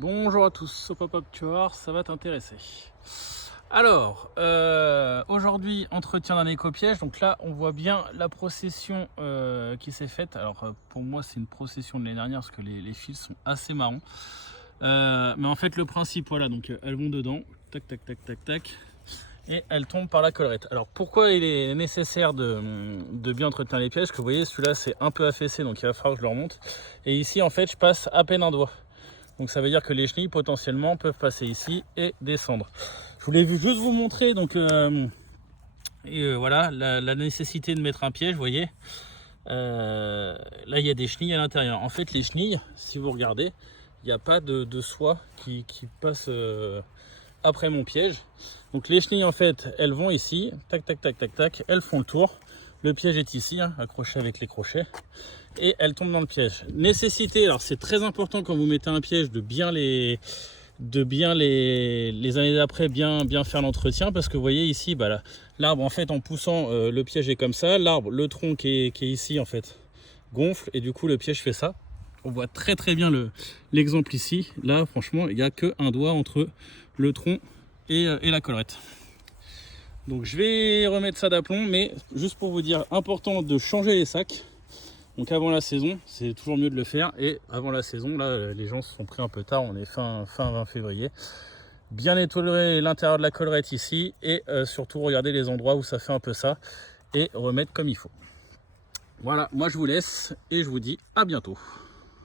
Bonjour à tous, au pop-up tu vas voir, ça va t'intéresser. Alors, aujourd'hui, entretien d'un éco-piège. Donc là, on voit bien la procession qui s'est faite. Alors, pour moi, c'est une procession de l'année dernière parce que les fils sont assez marrons. Mais en fait, le principe, voilà, donc elles vont dedans, tac, tac, tac, tac, tac, et elles tombent par la collerette. Alors, pourquoi il est nécessaire de bien entretenir les pièges? Que vous voyez, celui-là, c'est un peu affaissé, donc il va falloir que je le remonte. Et ici, en fait, je passe à peine un doigt. Donc ça veut dire que les chenilles potentiellement peuvent passer ici et descendre. Je voulais juste vous montrer donc voilà la nécessité de mettre un piège, vous voyez. Là il y a des chenilles à l'intérieur. En fait les chenilles, si vous regardez, il n'y a pas de soie qui passe après mon piège. Donc les chenilles en fait elles vont ici, tac tac tac tac tac, elles font le tour. Le piège est ici, hein, accroché avec les crochets. Et elles tombent dans le piège. Nécessité, alors c'est très important quand vous mettez un piège de bien les années d'après bien faire l'entretien, parce que vous voyez ici, bah, l'arbre en fait en poussant le piège est comme ça, l'arbre, le tronc qui est ici en fait gonfle et du coup le piège fait ça. On voit très bien l'exemple ici. Là franchement il n'y a qu'un doigt entre le tronc et la collerette. Donc je vais remettre ça d'aplomb, mais juste pour vous dire, important de changer les sacs. Donc avant la saison, c'est toujours mieux de le faire. Et avant la saison, là, les gens se sont pris un peu tard, on est fin 20 février. Bien nettoyer l'intérieur de la collerette ici et surtout regarder les endroits où ça fait un peu ça et remettre comme il faut. Voilà, moi je vous laisse et je vous dis à bientôt.